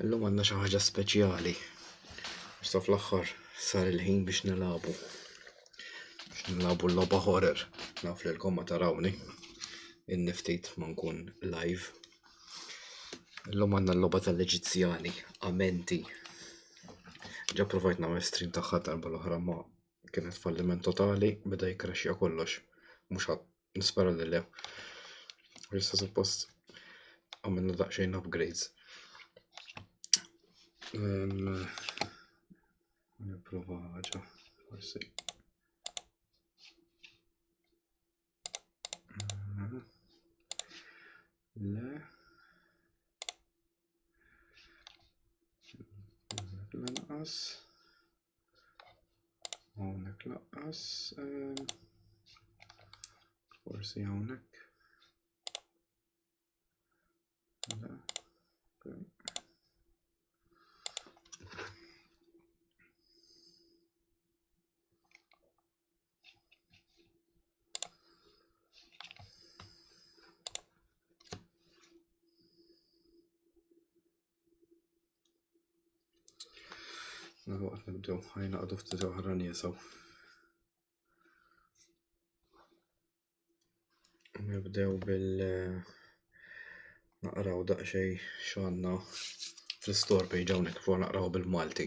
Illum għandna xi ħaġa speċjali. Sa fl-aħħar sar il-ħin biex nilagħbu. L-logħba horror. Naf li l-kom ma tarawni. In-niftit ma nkun live. Illum għandna l-logħba tal-Eġizzjani, Amenti. Ġa provajt nagħmel stream tagħha darba l-oħra ma kienet falliment totali, beda jikkraxja kollox. Mhux ħadd nispera li lew. Issa suppost għamilna daqsxejn upgrades. Nipprova ħaġa forsi. Le. Lanqas. Hawnhekk lanqas. Forsi hawnhekk. Waqt nibdew ħajnaqdu ftit oħra niesaw. Nibdew naqraw daqsxejn x'għandna fl-store page hawnhekk provaw naqraw bil-Malti.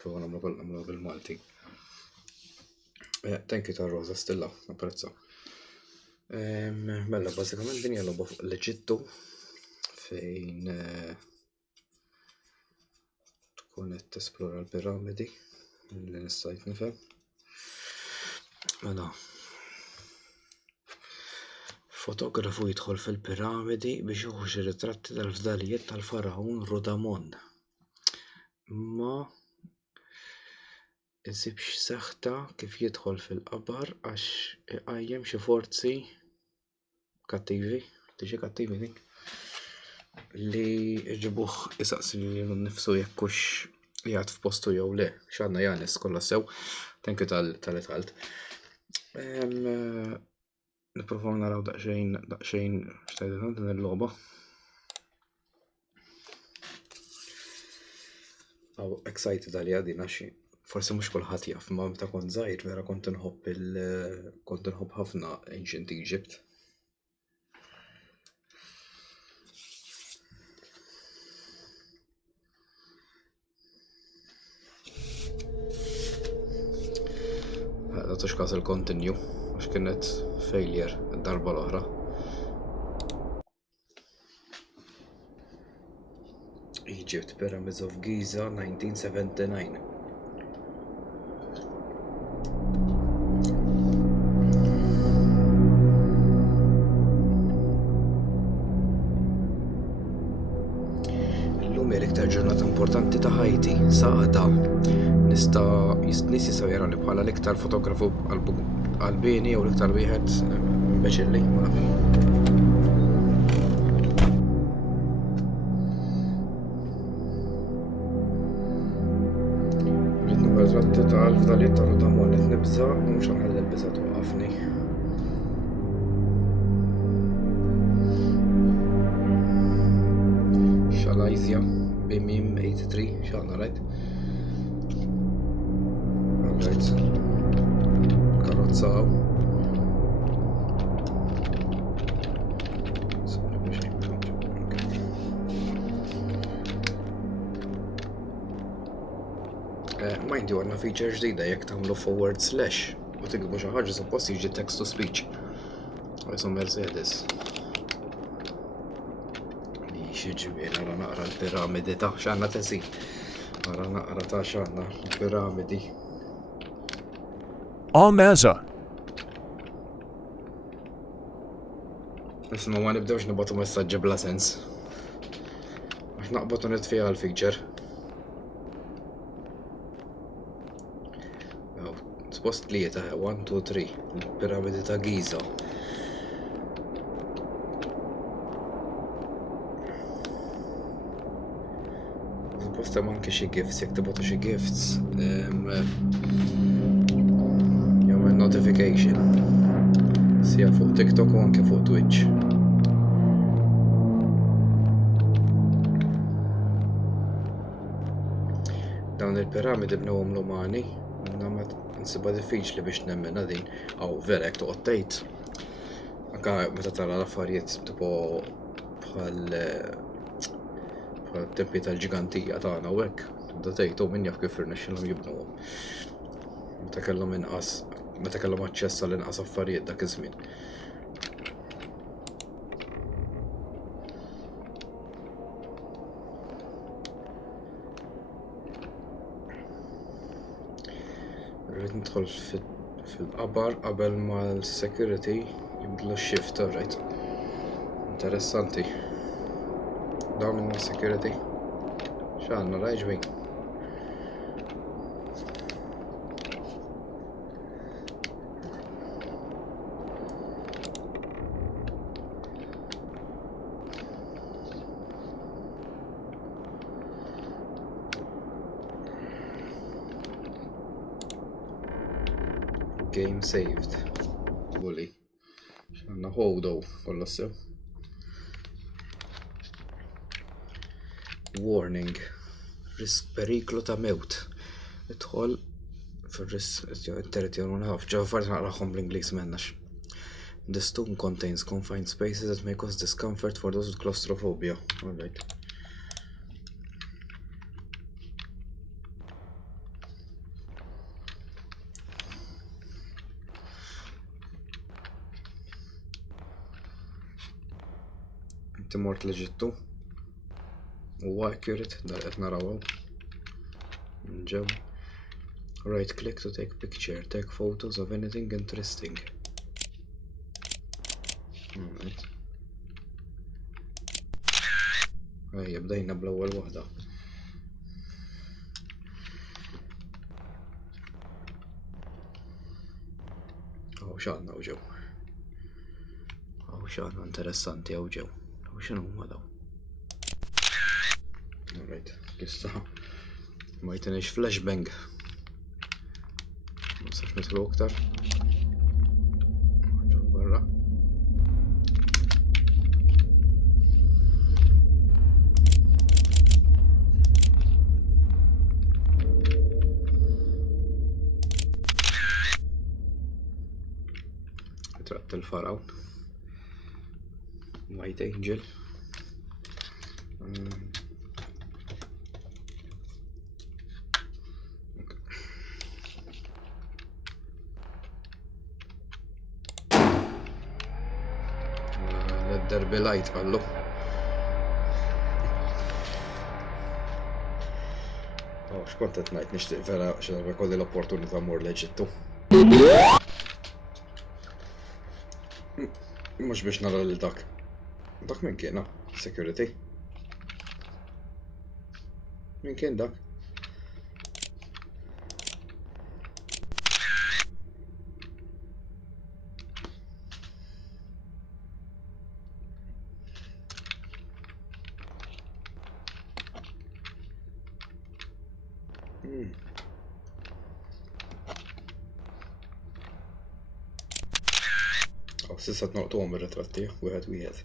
Provaw nagħmlu bil-Malti. Thank you tar-Rosa Stilla, napprezza. Mela bażikament din hija logħba fuq l-Eġittu fejn tkun qed tesplora l-piramidi li nistajt nifhem. Mela. Fotografu jidħol fil-piramidi biex jieħu xi ritratti tal-fdalijiet tal-farawn Rudamon. Ma isibx seħħta kif jidħol fil-qabar għax iqajjem xi forzi kattivi, tiġi kattivi dik, li jġibuh isaqsi nnifsu jekk hux qiegħed f'postu jew le. X'għandna Janis kollha sew. Thank you tal-italt. Nippruvaw naraw daqsxejn x'tgħidilna din il-logħba. Excited għaliha din għax forsi mhux kulħadd jaf, ma meta kont żgħir vera kont inħobb ħafna Ancient Egypt. Tux każ il-continue, għax kienet failure id-darba l-oħra. Egypt, Pyramids of Giza, 1979. Illum hija l-iktar ġurnata importanti ta' ħajti, Saqda. Nies jistgħu jarani bħala l-iktar fotografu qalbini jew l-iktar wieħed imbeċilli, ma nafx. Rid nibgħa ritratti tal-fdalijiet ta' Rudamon qed nibża' u mhux ħanħalli l-biża' twaqqafni. Xalajzja Bimim 83 x'għandna rajt. Karozzaw. Mind you, għandna feature ġdida jekk tagħmlu forward slash u tikbu xi ħaġa suppost jiġi text to speech. Għajsom Mercedes. Li xiġibiel ara naqra l-piramidi ta' x'għandna tesi. Ara naqra ta' x'għandna l-piramidi. Almazza. Nisma ma nibdewx nibgħatu messaġġi bla sens. Għax naqbatu nitfiha l-feature. Suppost tlieta 1, 2, 3 il-piramidi ta' Giza. Suppost hemm anke xi gifts, jekk tibgħatu xi gifts. Notification. Sija fuq TikTok u anke fuq Twitch. Dawn il-piramidi bnewhom l-umani, ma nsibha diffiċli biex nemmena din, aw vera jekk toqgħod tgħid. Anke meta tara l-affarijiet tipo bħal tempji tal-ġigantija tagħna u hekk, tibda tgħid min jaf kif irnexxilhom jibnuhom. Meta kellhom aċċess għal inqas affarijiet dak iż-żmien. Rrid nidħol fil-qabar qabel ma l-security jibdlu x-shift, alright. Interessanti. Dawn huma security. X'għandna raġbin. Game saved. Bully. X'għandna ħowdow kollha sew. Warning. Risk periklu ta' mewt. Idħol fir-territorju nħaf. Ġew affarijiet naqrahom bl-Ingliż m'għandnax. This tomb contains confined spaces that may cause discomfort for those with claustrophobia. All right. Inti mort l-Eġittu. Huwa accurate, dar qed narawha. Ġew. Right click to take picture. Take photos of anything interesting. Alright. Ejja, bdejna bl-ewwel waħda. Aw x'għandna ġew. Aw x'għandna interessanti hawn ġew. X'inhu huma dawn? Alright, issa ma jtenix flashbang. Ma nistax nidħlu aktar. Ġew barra. Traqt il-farawn. White Angel. Let there be light qallu. X'kont qed ngħid nixtieq vera xi darba kolli l-opportunità mmur l-Eġittu. Mhux biex nara lil dak. Dak min kien security. Min kien dak? Sissa tnoqtuhom ir-ritratti, wieħed.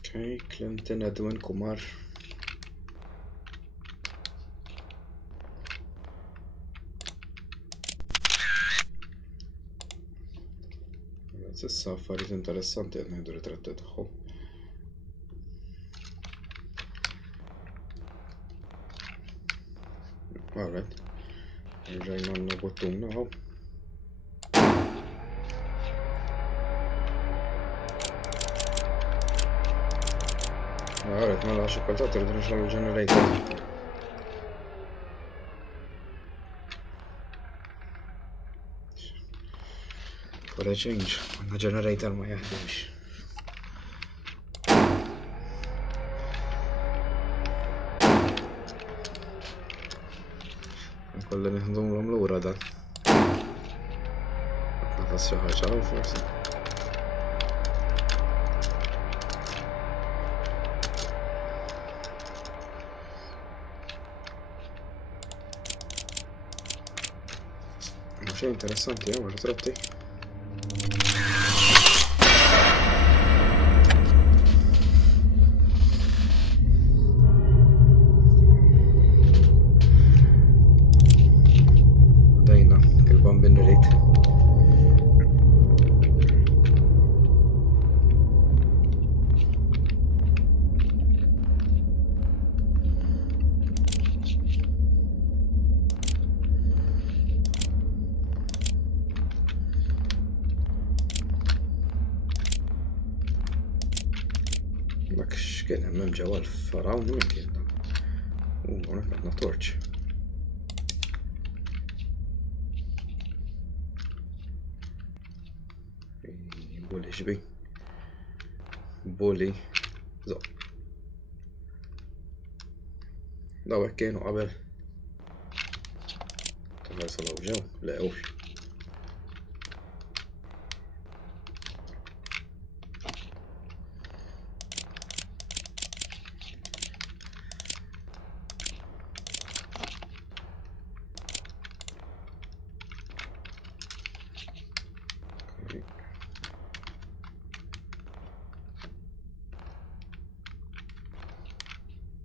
Okay, Clinton Edwin Kumar. Sissa affarijiet interessanti qed ngħidu ritratti tagħhom. Alright. Rġajna għandna bottuna aħu. Alright, mela xi kultant irridu nixħalu generator. For a change, għandna generator ma jaħdimx. Kolli nieħdumlhom lura dan. Nafas xi ħaġa forsi. Xejn interessanti hawn ritratti. Dajna, kirban bin rrit. Dak x'kien hemm ġewwa l-farawn min kien dan. Hawnhekk għandna torċ. Bulli xbi. Bulli. Zo. Dawek kienu qabel. Taħarsu law ġew, lewx.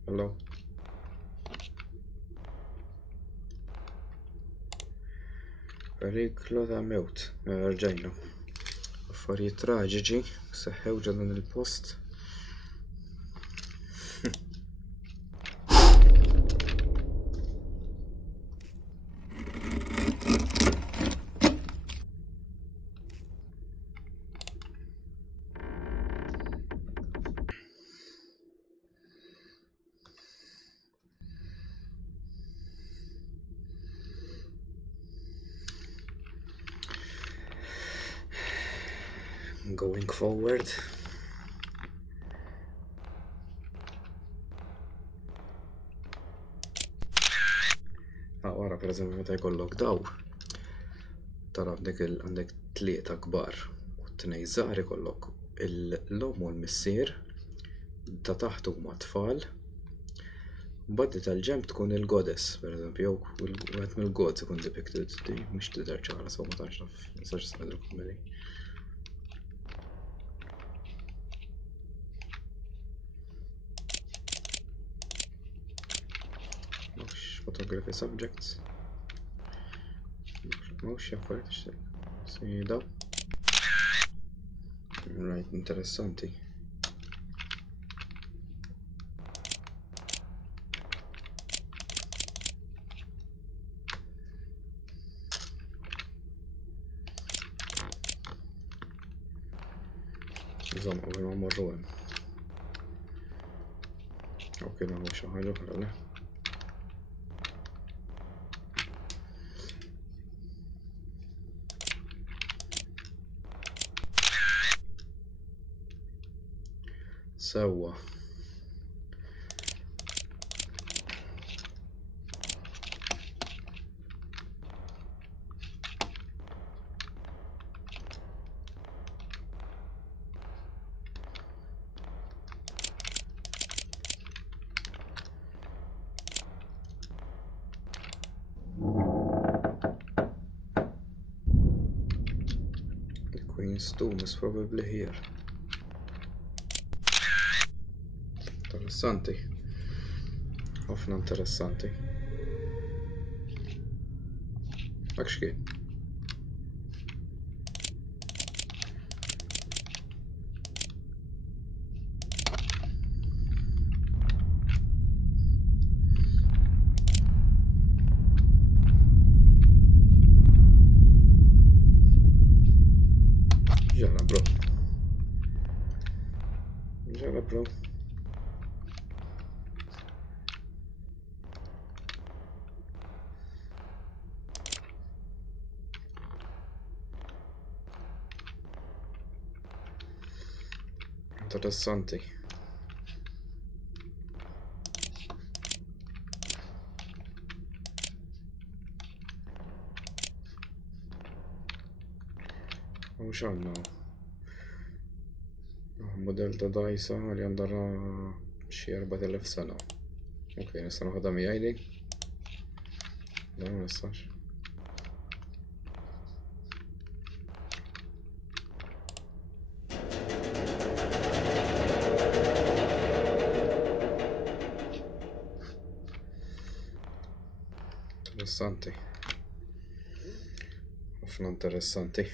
Hello. Periklu ta' mewt, rġajna. Affarijiet traġiċi seħħew ġo dan il-post. Going forward. Wara per eżempju meta jkollok daw. Tara għandek tlieta kbar u t-tnej żgħar ikollok l-om u l-missier ta' taħt huma tfal. Baddi tal-ġemp tkun il-goddess, per eżempju, jew wieħed mill-gods ikun depicted, di mhux tidher ċara sew ma tantx naf, ma nistax ngħidilkom milli. Photography subjects. Mhux affarijiet se daw. Right, interessanti. Insomma, qabel ma mmorru hemm. Ok, nagħmlu xi ħaġa oħra le. Sewwa. The Queen's tomb is probably here. Interessanti. Ħafna interessanti. Dak x'kien. Ġara bro. Ġara bro. Interessanti. U x'għandna? Modell ta' dajsa li għandha xi 4000 sena. Ok, nista' naħodha miegħi. Dan ma nistax. Interessanti. Ħafna interessanti.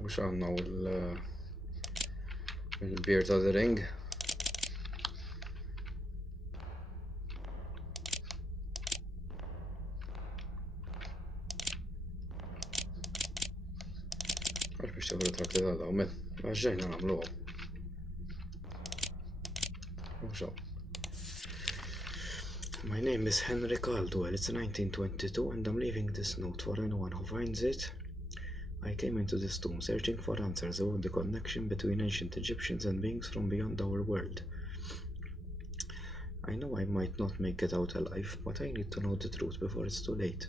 Mux għanna il-Beard of the Ring. Għarf biex tagħmlu trakti ta' daw, men, għaxġajna nagħmlu għaw. My name is Henry Caldwell. It's 1922 and I'm leaving this note for anyone who finds it. I came into this tomb searching for answers about the connection between ancient Egyptians and beings from beyond our world. I know I might not make it out alive, but I need to know the truth before it's too late.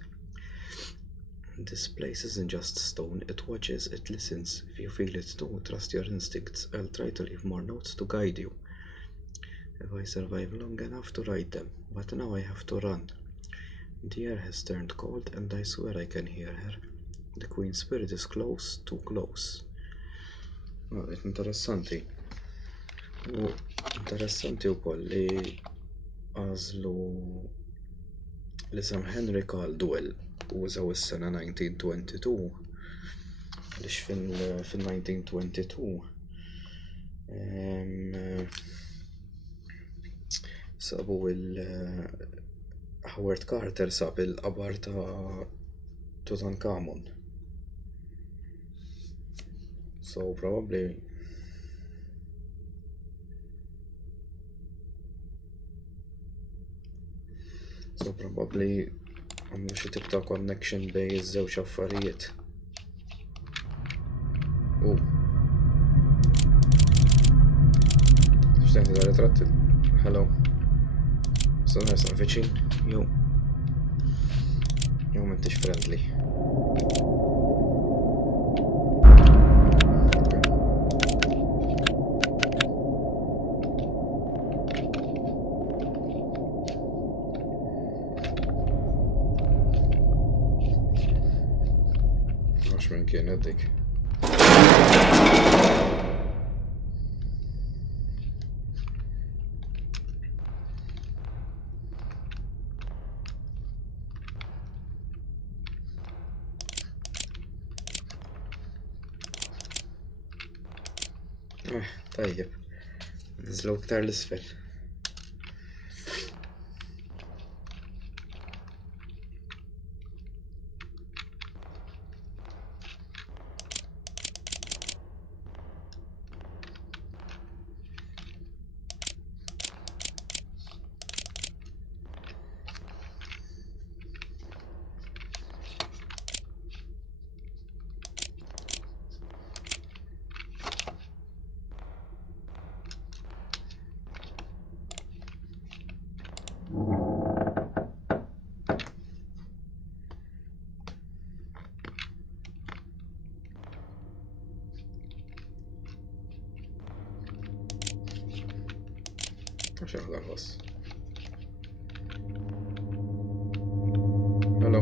This place isn't just stone, it watches, it listens. If you feel it too, trust your instincts. I'll try to leave more notes to guide you. If I survive long enough to write them, but now I have to run. The air has turned cold and I swear I can hear her. The Queen's spirit is close, too close. Interessanti. Interessanti wkoll li għażlu l-isem Henry Caldwell użaw is-sena 1922 għaliex fil-1922 sabu Howard Carter sab il-qabar ta' Tutankhamun. So probably għamlu xi tip ta' connection bejn iż-żewġ affarijiet. X'tejn dar ritratti? Hello. So nisa viċin, jew m'intix friendly. Għax minn kien għaddik. Tajjeb, nizlu iktar l-isfel. Xeħla l-ħoss. Hello.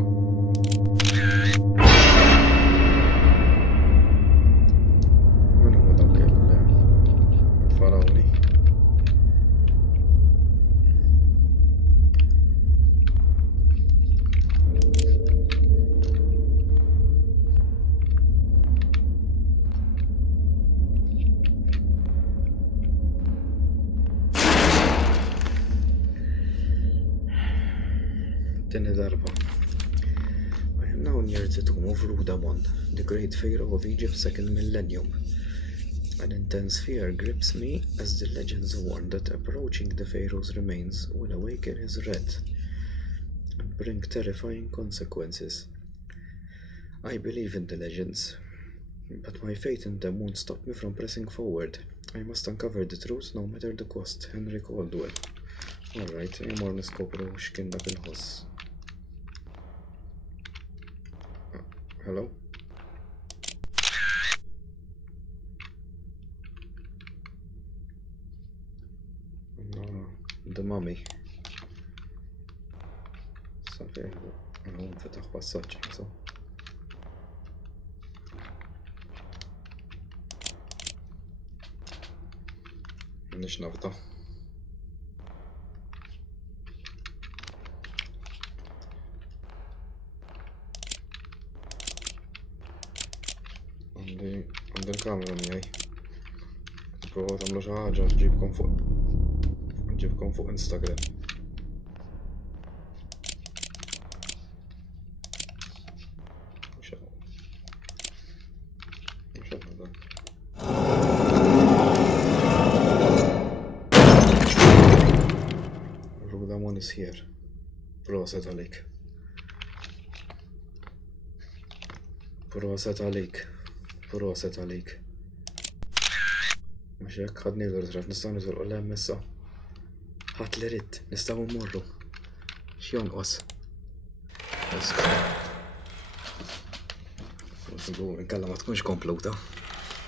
Minn huma dawk il-farawni? Darba. I am now near the tomb of Rudamon, the great pharaoh of Egypt's second millennium. An intense fear grips me as the legends warn that approaching the pharaoh's remains will awaken his wrath and bring terrifying consequences. I believe in the legends, but my faith in them won't stop me from pressing forward. I must uncover the truth no matter the cost. Henry Caldwell. Alright, jemor niskopru x'kien dak il-ħoss. Hello? No, the mummy. Safi, fetaħ passaġġ, so. Nix nafta. Għandi l-kamera miegħi. Prova tagħmlu xi ħaġa ġibkom fuq Instagram. Rugdamon is here. Proset għalik. Proset għalik. Proset għalik. Mux jekk ħadni l-ritrat, nistaw nizur u l-hemm issa. ħat li rid, nistaw mmorru. X'jonqos? Inkella ma tkunx kompluta.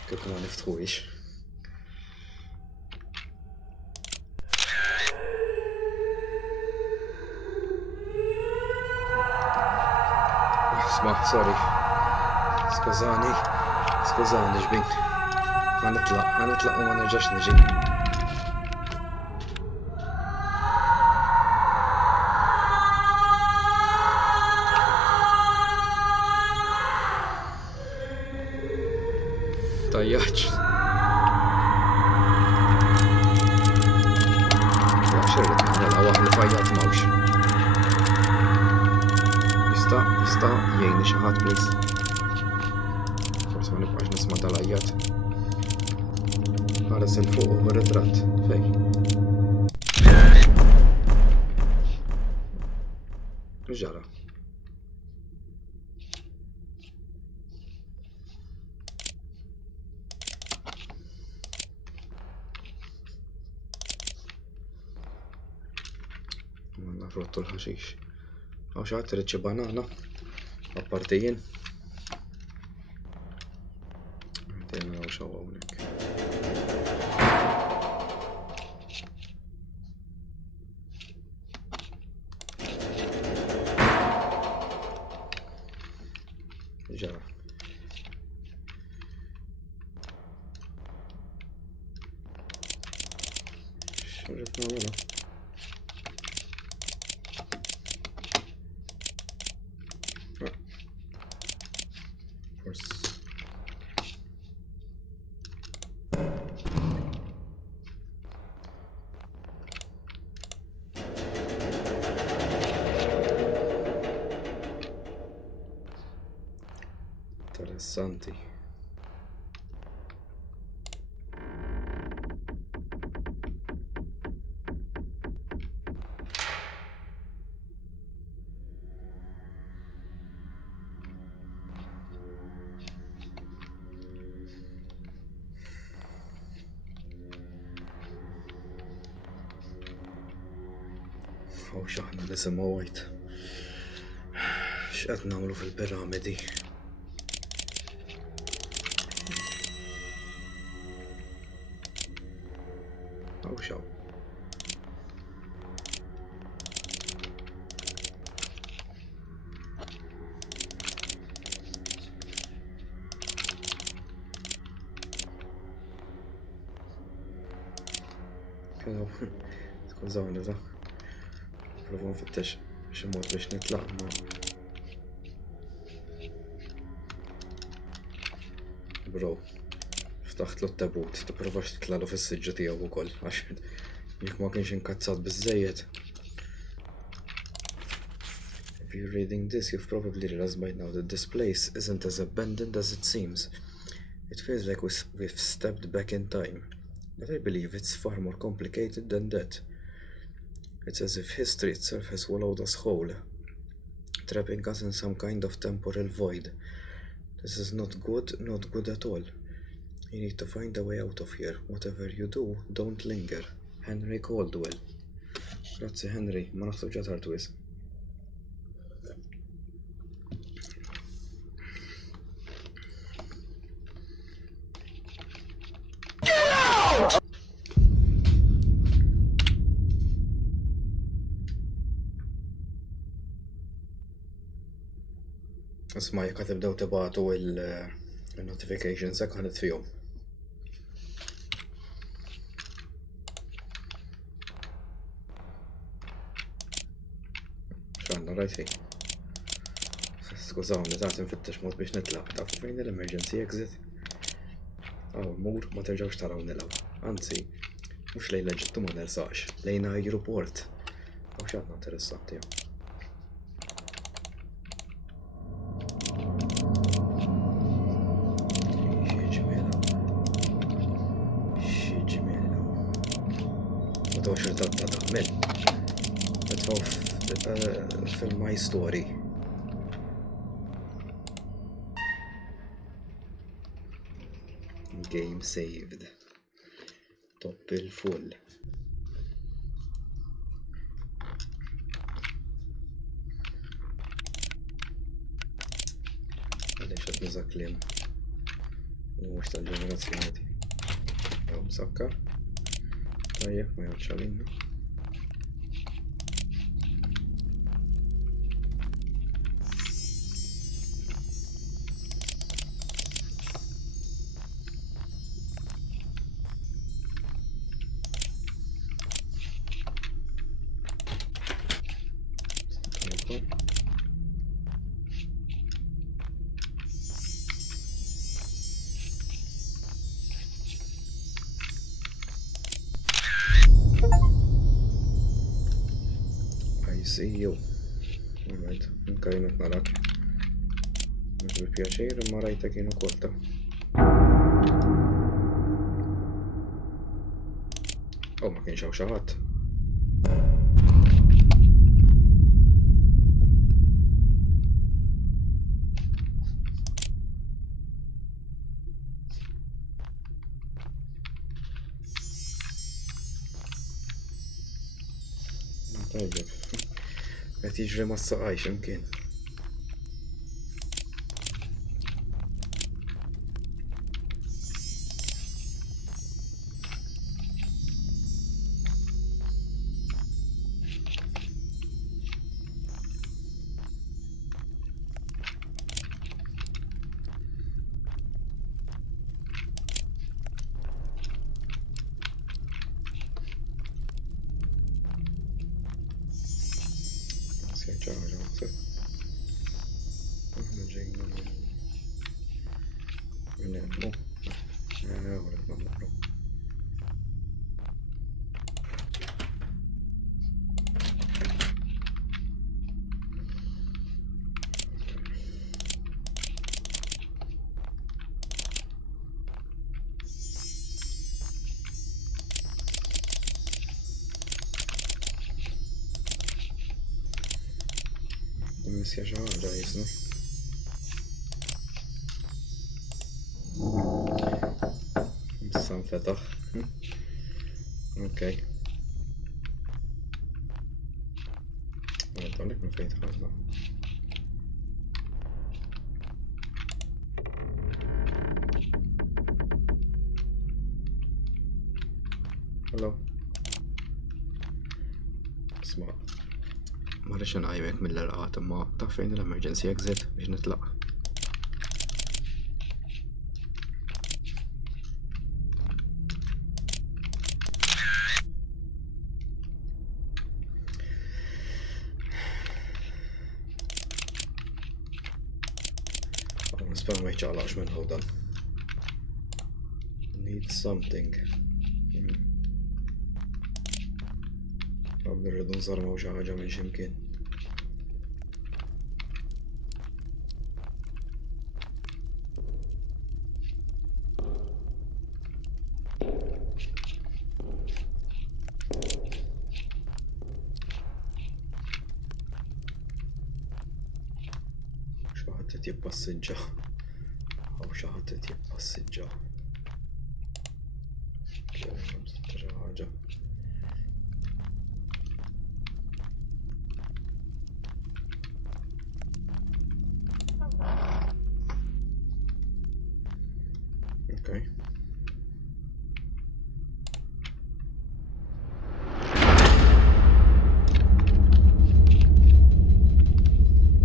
Kif ma niftħuix. Sma' sorry. Skużani ġbin. ħanitlaq u ma nerġax niġi. Tajjaċ. Xerret nella waħli fajjat mawx. Jista' jgħinni xi ħadd please. Forsi ma nibqax nisma' tal-ajjat. Ħares il fuq u ritratt fej. Ġara. Għanna frottu l-ħaxix. Għaw xaħat ricċi banana. Appartijin. Għantina għaw xaw għawnek. Ġara. Xarret nawela. Interessanti. Xaħna nisimgħu għajt. X'qed nagħmlu fil-piramidi? Xaw. Skużawni da. Provu nfittex xi mod biex nitlaq ma. Bro. Ftaħt l-tabut, tipprovax titlalu fis-siġġa tiegħu wkoll għax jekk ma kienx inkazzat biżżejjed. If you're reading this, you've probably realized by now that this place isn't as abandoned as it seems. It feels like we've stepped back in time, but I believe it's far more complicated than that. It's as if history itself has swallowed us whole, trapping us in some kind of temporal void. This is not good at all. You need to find a way out of here. Whatever you do, don't linger. Henry Caldwell. Grazzi Henry, ma naħseb ġatar twis. Isma' jekk tibdew tibagħtu il-notifications hekk ħanet fihom. stanna rajt fej. Skużawni, ta' nfittex mod biex nitlaq. Tafu fejn l-emergency exit? Mur ma terġawx taraw nilaw. Anzi, mhux lejn l-Eġittu ma nersaqx, lejn ajruport. Għaw x'għadna interessanti. Ma tawx il-tatta taħmel. Nitfaw fil-My Story. Game saved. Top il-full. Għalix għad nizaklim. Mux tal-ġenerazzjoni ti. Għaw msakka. Tajjeb, ma jgħodċalinna. See you. Alright, nkarinet narak. Mux bil-pjaċir, imma rajta kienu korta. Ma kienx hawn xi ħadd. Tajjeb. Qed jiġri ma s-saqajx imkien. Missja xi ħaġa jisna. Issa nfetaħ. Okej. Għadolek minn fejn tħadna. Hello. Isma'. Ma rridx inqajmek mill-irqat imma taf fejn l-emergency exit biex nitlaq. Nispera ma jċaqlaqx minn ħodan. Need something. Probabli rridu nżarmaw xi ħaġa minn x'imkien. Xi ħadd qed jippassiġġa. Aw xi ħadd qed jippassiġġa. Xi ħaġa. Okay.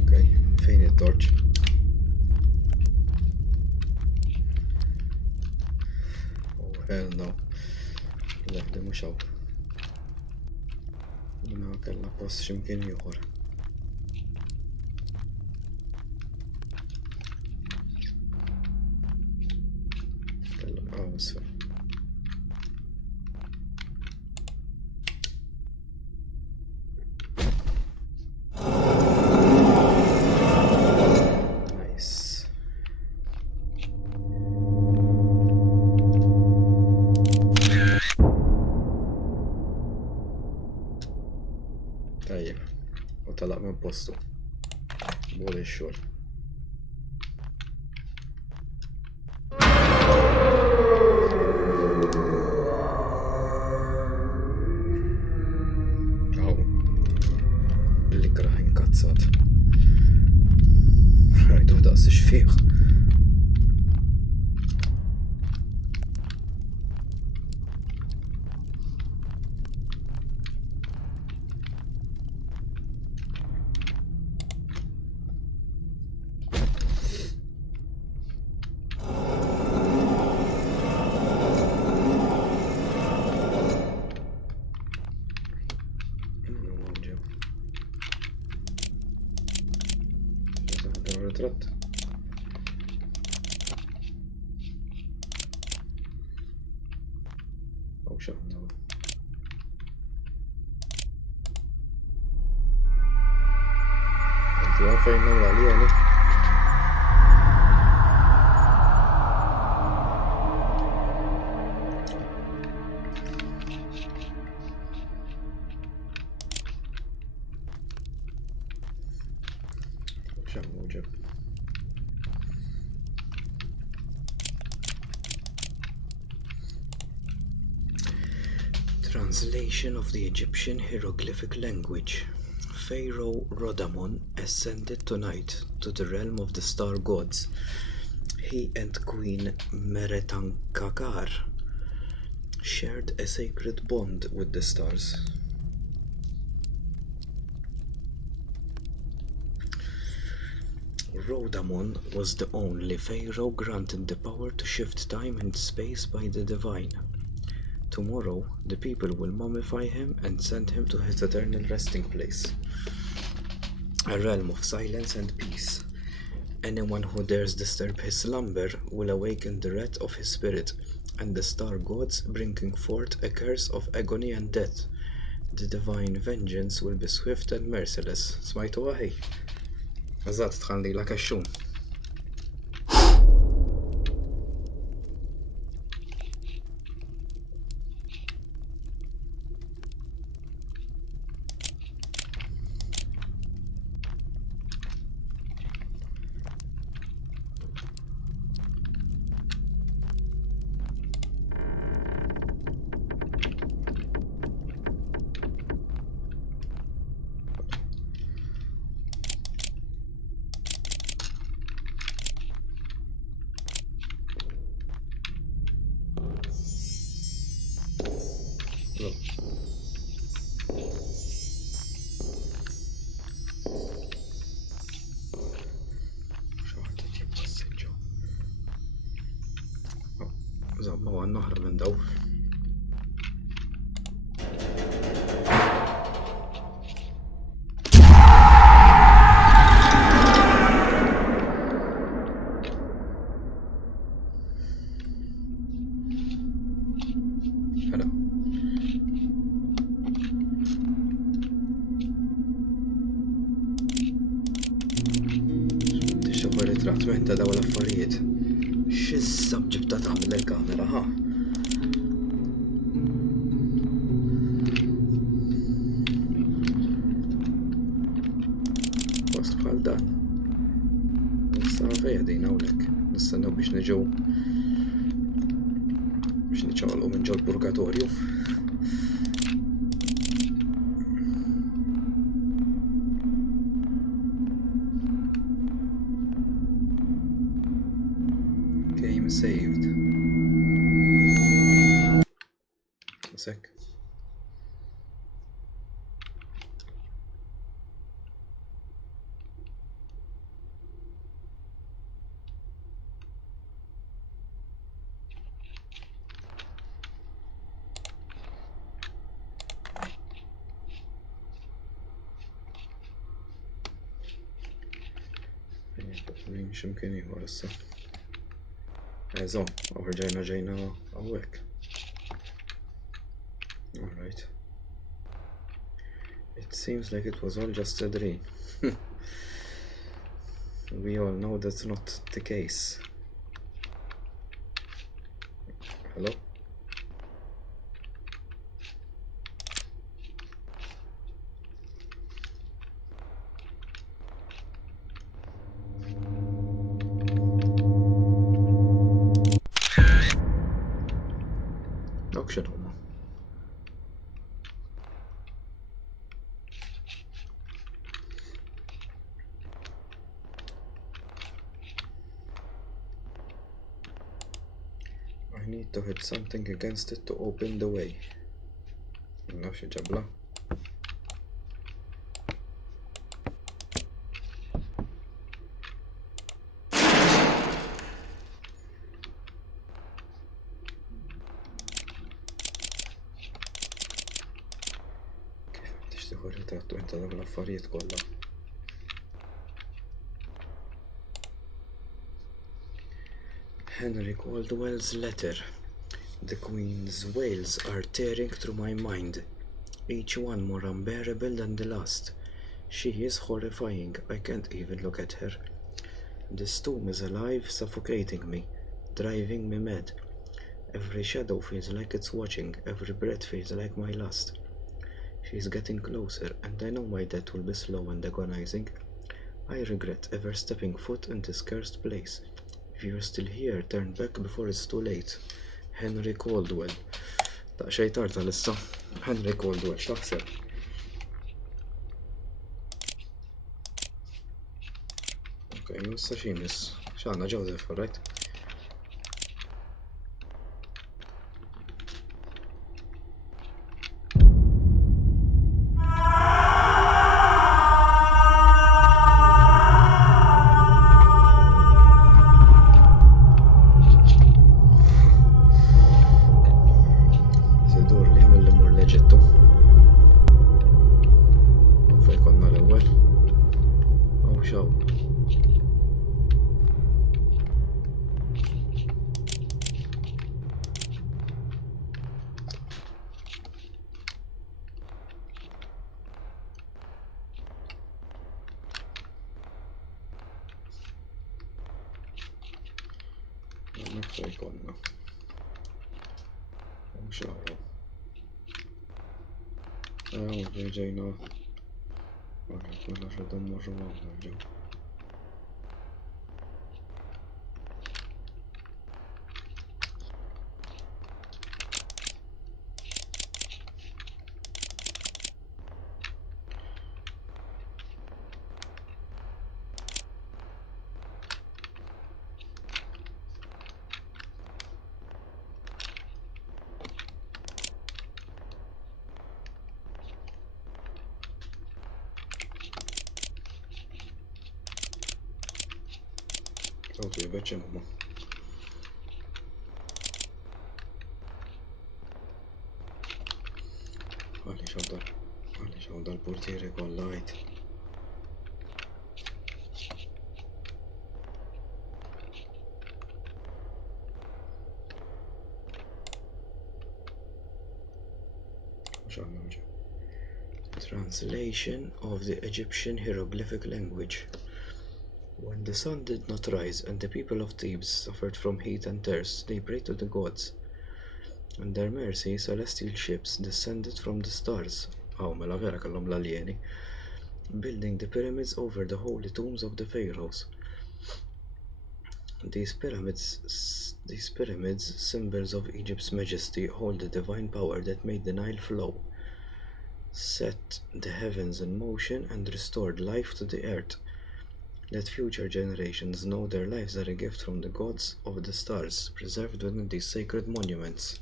Okay, fejn it-torċ? Oh hell no. Le, di mhux hawn. Jiena kellha pass x'imkien ieħor. isfel. Nice. Tajjeb, u talaq minn postu. Bol ix-xogħol. Kazzat. Rajdu daqs ix-fieħ. Ritratt. Aw xaħna. Inti għan fejn namla li għani? Xaħna uġeb. Translation of the Egyptian hieroglyphic language. Pharaoh Rodamon ascended tonight to the realm of the star gods. He and Queen Meretankhar shared a sacred bond with the stars. Rodamon was the only pharaoh granted the power to shift time and space by the divine. Tomorrow, the people will mummify him and send him to his eternal resting place, a realm of silence and peace. Anyone who dares disturb his slumber will awaken the wrath of his spirit, and the star gods bringing forth a curse of agony and death. The divine vengeance will be swift and merciless. Smajtu għahi? Eżatt tħalli la kaxxun. Zamma għan naħra minn daw. Ritrattment ta' daw l-affarijiet. X'is-subġibta tagħmel il-kamera, ha? Post bħal dan. Issa fejja din hawnhekk. Nistennew biex niġu biex niċċaqalqu minn ġol purgatorju. Saved. A sec. X'imkien ieħor issa. Eżom, ġejna għawek. Alright. It seems like it was all just a dream. We all know that's not the case. Hello? Dawk huma? I need to hit something against it to open the way. Nafx ġabla. Tixtiħu ritrattu inta dak l-affarijiet kollha. Henry Caldwell's letter. The Queen's wails are tearing through my mind, each one more unbearable than the last. She is horrifying. I can't even look at her. This tomb is alive, suffocating me, driving me mad. Every shadow feels like it's watching, every breath feels like my last. She's getting closer, and I know my death will be slow and agonizing. I regret ever stepping foot in this cursed place. If you're still here, turn back before it's too late. Henry Caldwell. Ta' xej tarta lissa. Henry Caldwell, x'taħseb? Okay, issa x'imiss. X'għandna Joseph, right? Ġejna. Kolla xedhom morru għawna ġew. Għawtu jibbeċem huma. Għalli xawda l-portieri kollha għajt. Translation of the Egyptian hieroglyphic language. When the sun did not rise and the people of Thebes suffered from heat and thirst, they prayed to the gods. In their mercy, celestial ships descended from the stars, mela vera kellhom l-aljeni, building the pyramids over the holy tombs of the pharaohs. These pyramids, symbols of Egypt's majesty, hold the divine power that made the Nile flow, set the heavens in motion, and restored life to the earth. Let future generations know their lives are a gift from the gods of the stars, preserved within these sacred monuments.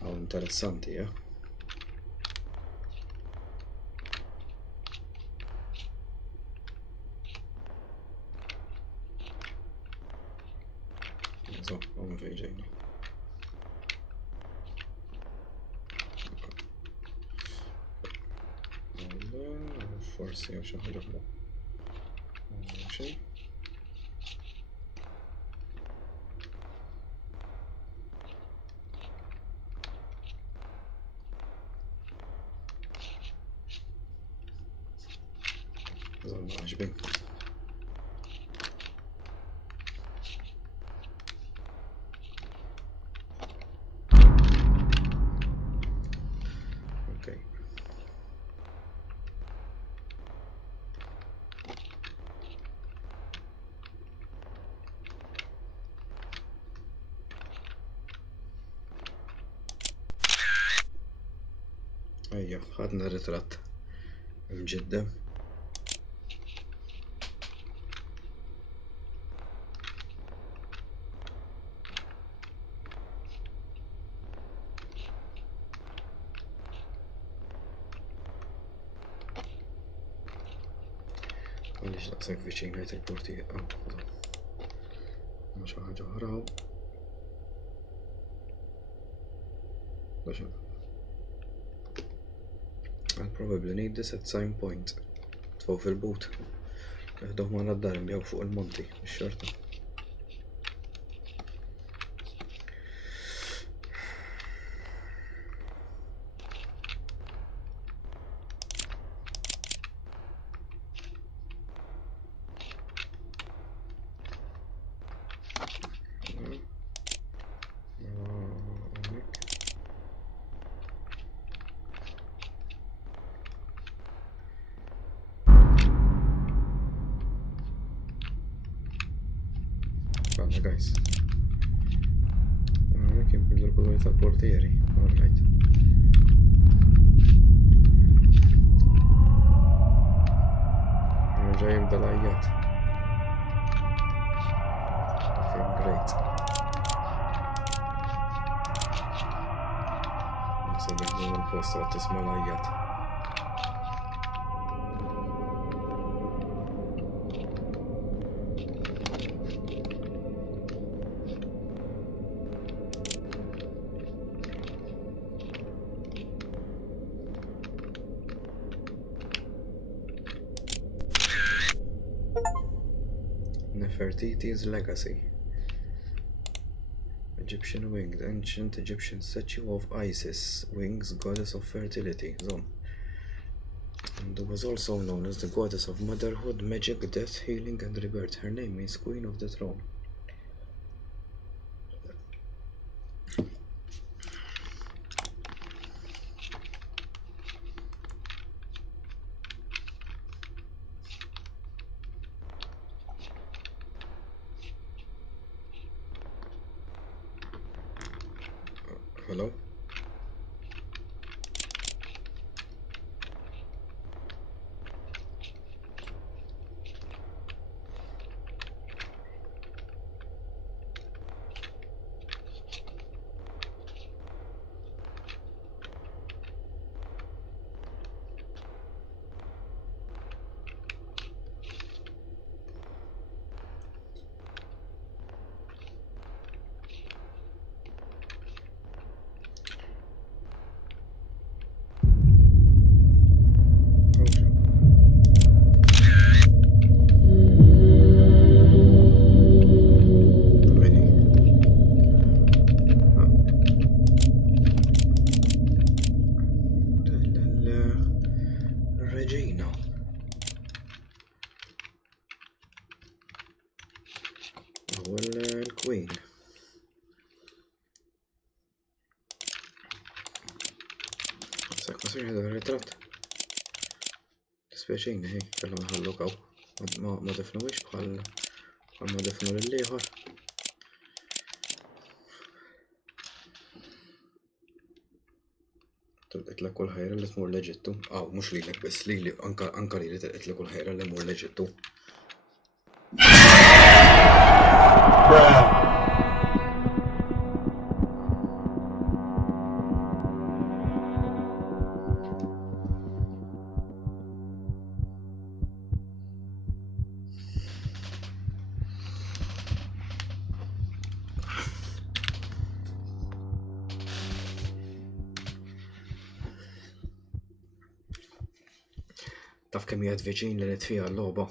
How interessanti, eh? So, għom fejġejna. Forsi għax ħagħu. Zonna ħaxbin. Okay. Ejja, ħadna ritratt mġiddem. Għalix naqsek viċin għajt il-portijiet. Ma xi ħaġa oħra. I'll probably need this at some point. Tfawq fil-boot. Neħduh ma nad-dar nbjaw fuq il-monti, bix-xorta. Guys. Kien bil-kolori tal-portieri. All right. Nerġa' jibda l-ajjat. Okay, great. Nasib il-ħin il-post għat tisma' l-ajjat. Nefertiti's legacy. Egyptian wing, the ancient Egyptian statue of Isis, wings, goddess of fertility. And was also known as the goddess of motherhood, magic, death, healing, and rebirth. Her name means Queen of the Throne. Hello? الكوين صير هذا الريترات تسبيشين هي كلهم نحلوك أو ما دفنوش بخال ما دفنوا لليهر قلت لك كل هيرة اللي تمر لجدتو أو مش ليلك بس ليلي أنكر ليلي قلت لك كل هيرة اللي مر لجدتو taf kemm qiegħed viċin li nitfiha l-logħba.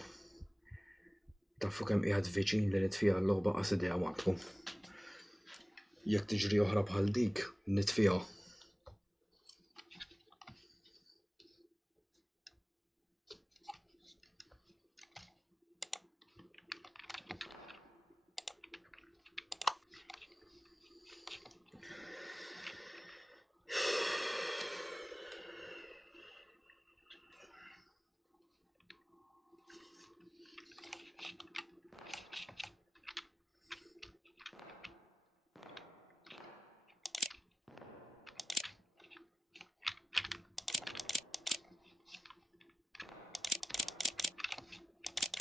Tafu kemm qiegħed viċin li nitfiha l-logħba qas idea għandkom. Jekk tiġri oħra bħal dik, nitfiha.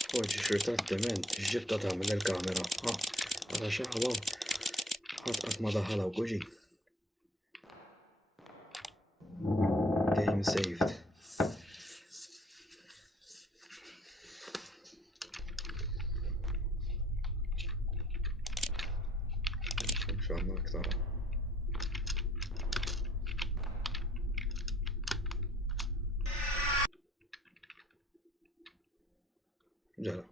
Poġġi xritat dement, x'ġibta tagħmel il-kamera. Ara xaħwa. Ħadd qatt ma daħalha kuġi. Game saved. X'għandna aktar. Ġara.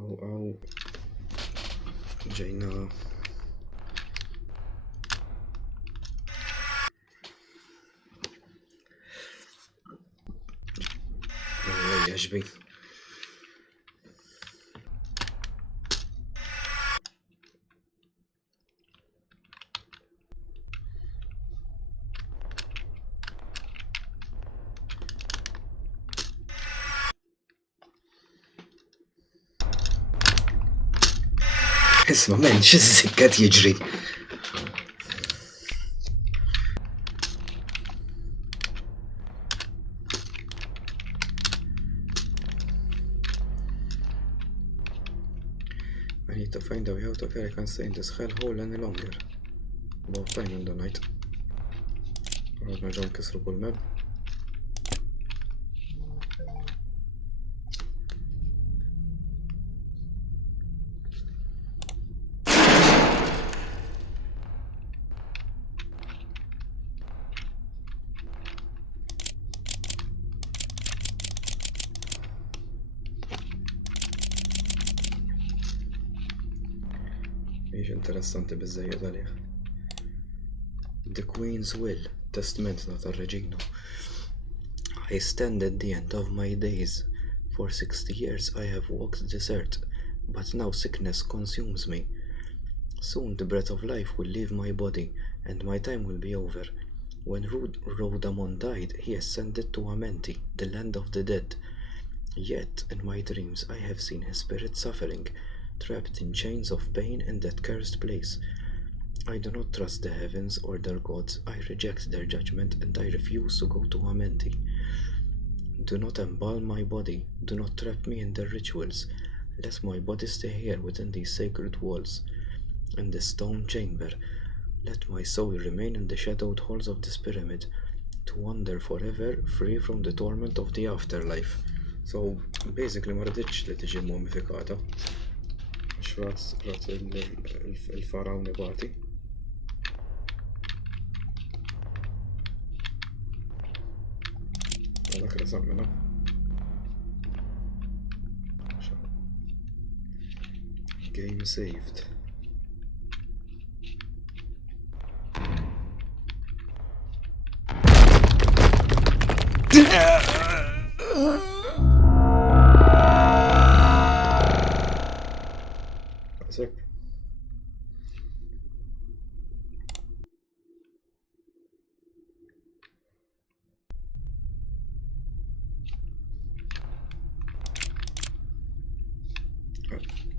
Aw ġejna jaġbi. Isma' men x'żikket jiġri. I need to find a way out of here. I can't stay in this hellhole any longer. About time in the night. Għadna ġon kisru kull meb. Mhix interessanti biżżejjed għalih. The Queen's Will, testament tar-Reġina. I stand at the end of my days. For 60 years I have walked this earth, but now sickness consumes me. Soon the breath of life will leave my body, and my time will be over. When Rhodammon died, he ascended to Amenti, the land of the dead. Yet, in my dreams, I have seen his spirit suffering, trapped in chains of pain in that cursed place. I do not trust the heavens or their gods. I reject their judgment, and I refuse to go to Amenti. Do not embalm my body. Do not trap me in their rituals. Let my body stay here within these sacred walls, in this stone chamber. Let my soul remain in the shadowed halls of this pyramid, to wander forever, free from the torment of the afterlife. So, basically ma rriditx li tiġi mumifikata. Xrat il-faraw nebati. Dak li sammena. Game saved. Sek.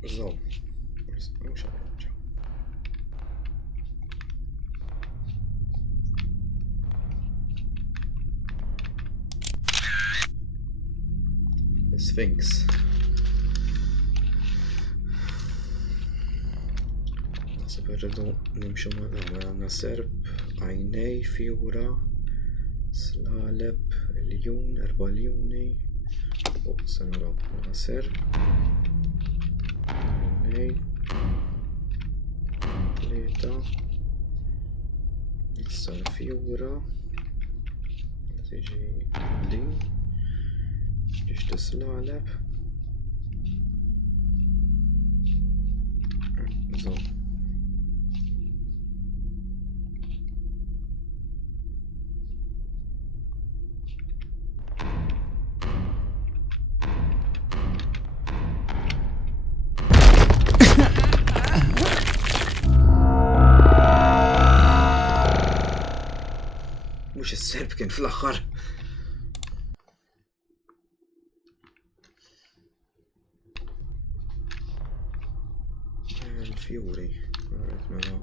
So. Sphinx. Nasib irridu nimxu għandna serb, għajnej, fjura, slaleb, iljun, 4 ljuni. Se naraw għandna serb, għajnej, 3, issa l-fjura, tiġi din. Biex tislaleb. So. Mhux is-serb kien fl-aħħar. Fjuri, għarret mela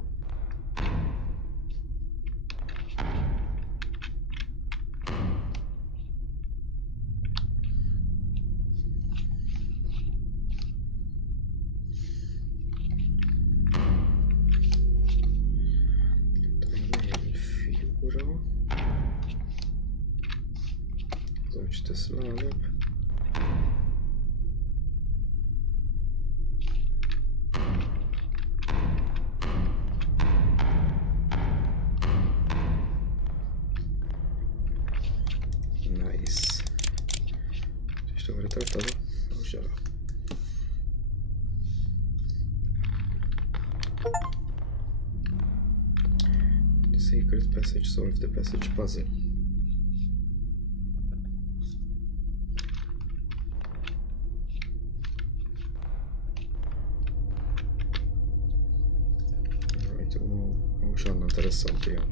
żewġ tislalab. Nice. Tixtieq ritartaba? Mhux ġara. The secret passage, solve the passage puzzle. Right, u xanna interessanti għam.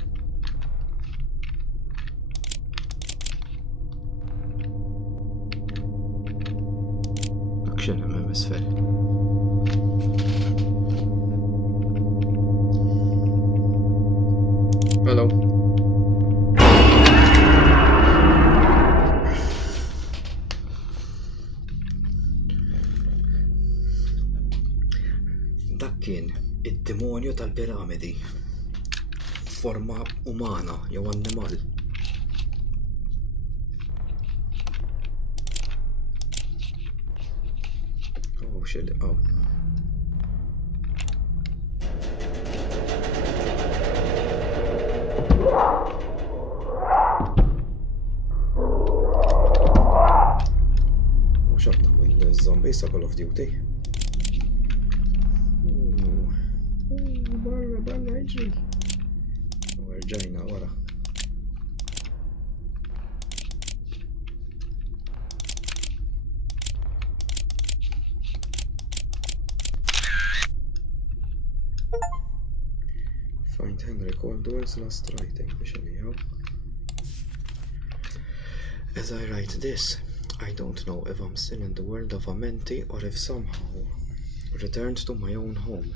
Action hemisferi. Hello. Dak kien id-demonju tal-piramidi. Forma umana jew annimal. Oh shit, oh. Xabna mill-zombies ta' Call of Duty. Barra iġri. U rġajna wara. Find Henry Caldwell's last writing biex anyhow. As I write this, I don't know if I'm still in the world of Amenti or if somehow returned to my own home.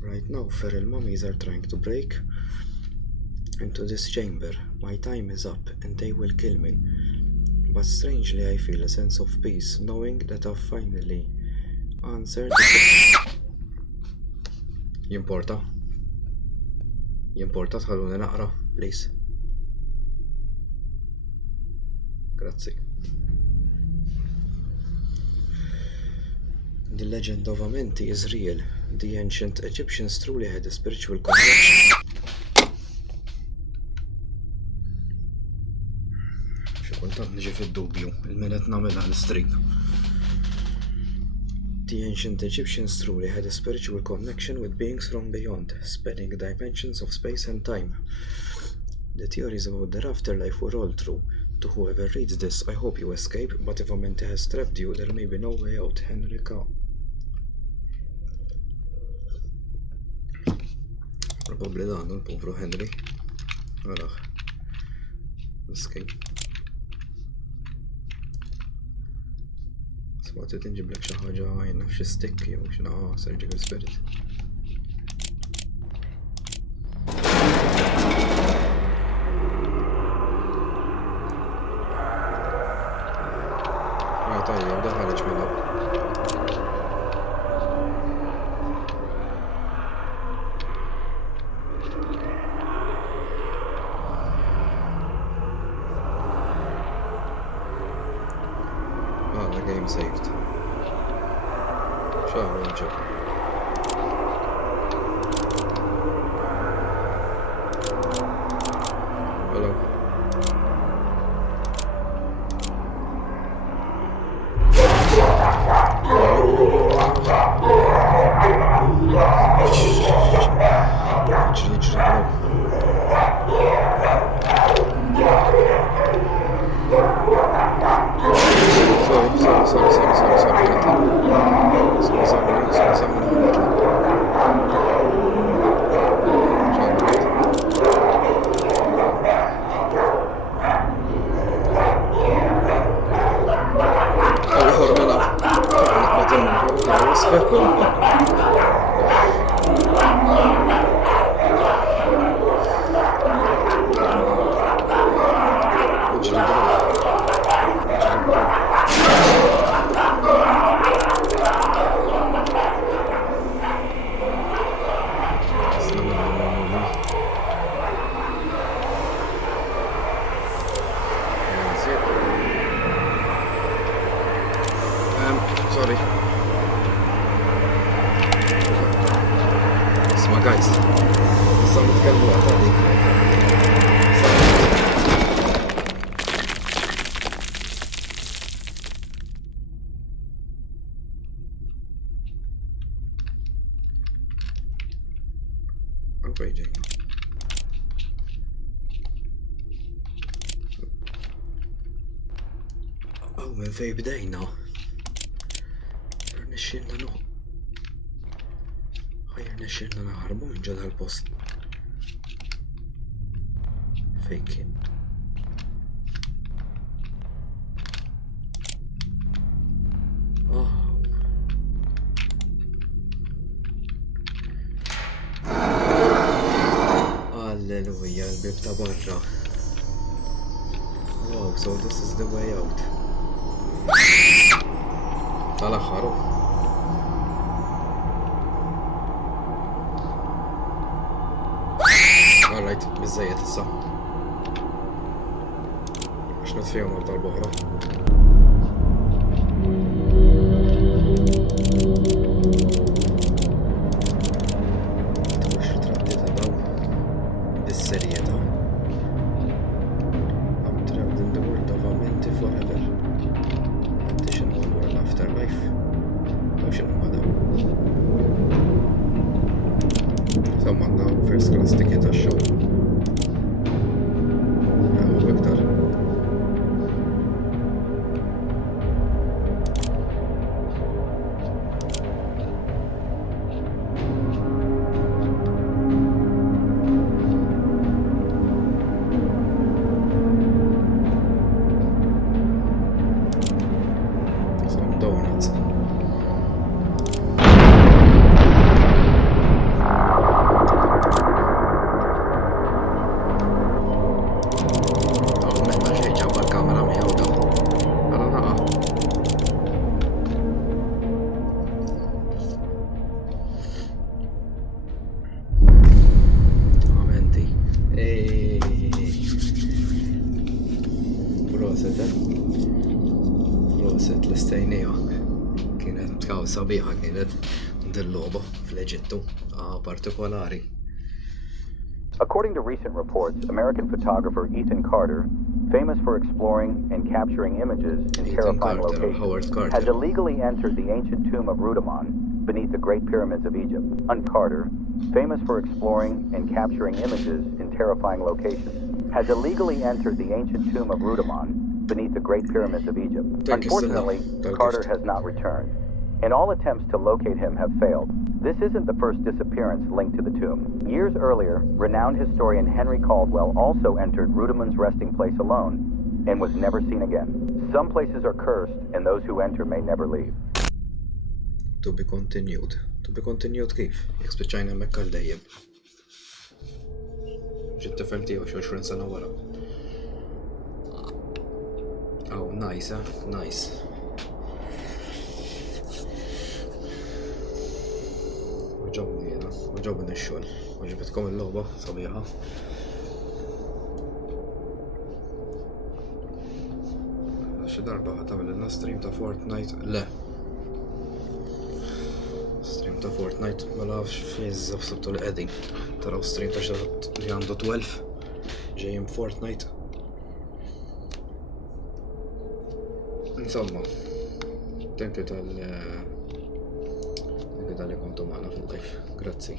Right now, feral mummies are trying to break into this chamber. My time is up and they will kill me. But strangely, I feel a sense of peace, knowing that I've finally answered the... Jimporta tħalluni naqra, please. Grazzi. The legend of Amenti is real. The ancient Egyptians truly had a spiritual connection. Xi kultant niġi fid-dubju, il-min qed nagħmilha l-stream. The ancient Egyptians truly had a spiritual connection with beings from beyond, spanning dimensions of space and time. The theories about their afterlife were all true. To whoever reads this, I hope you escape, but if Amenti has trapped you, there may be no way out, Henry K. Probably dan, il-povru Henry. Araħ. Escape. Sbaqt tinġib lek xi ħaġa għajna f'xi stick jew xi surgical spirit. Tajjeb, da ħareġ minna. The game saved. Ciao, Angel. Hello. Sorry. Isma guys, nistgħu nitkellmu għadha dik. Waiting. Oh, minn fej bdejna. Nixxilna no. Ħajr nixxilna naħarbu minn ġodha l-post. Fej kien. Alleluja, l-bib ta' barra. Wow, so this is the way out. Tal-aħħaru. Alright, bizzajet issa. Għax nitfijom għal tal-boħra. Serieta. I'm trapped in the world of Amenti forever. Addition one world afterlife. How should I know? Someone now first class ticket a show. Victor. Donuts. Proset l-istejnija kienet kaw sabiħa kienet dil-loba fl-Eġittu partikolari. According to recent reports, American photographer Ethan Carter, famous for exploring and capturing images in terrifying locations, has illegally entered the ancient tomb of Rudimon beneath the Great Pyramids of Egypt. Carter, famous for exploring and capturing images in terrifying locations, has illegally entered the ancient tomb of Rudimon beneath the Great Pyramids of Egypt. Unfortunately, Carter has not returned, and all attempts to locate him have failed. This isn't the first disappearance linked to the tomb. Years earlier, renowned historian Henry Caldwell also entered Rudimon's resting place alone and was never seen again. Some places are cursed, and those who enter may never leave. To be continued. To be continued kif? Jek spiċċajna hemmhekk għal dejjem. Ġit-tifel tiegħu xi 20 sena wara. Oh, nice, nice. Uġobni jena, uġobni x-xogħol. Uġibitkom il-logħba sabiħa. Xi darba ħad tagħmel stream ta' Fortnite. Le. Stream ta' Fortnite ma nafx fejn sabtu l-qegħdin. Taraw stream ta' xi li għandu 12 ġejjin Fortnite. Insomma, thank you tal-li kontu maħna fil-life. Grazzi.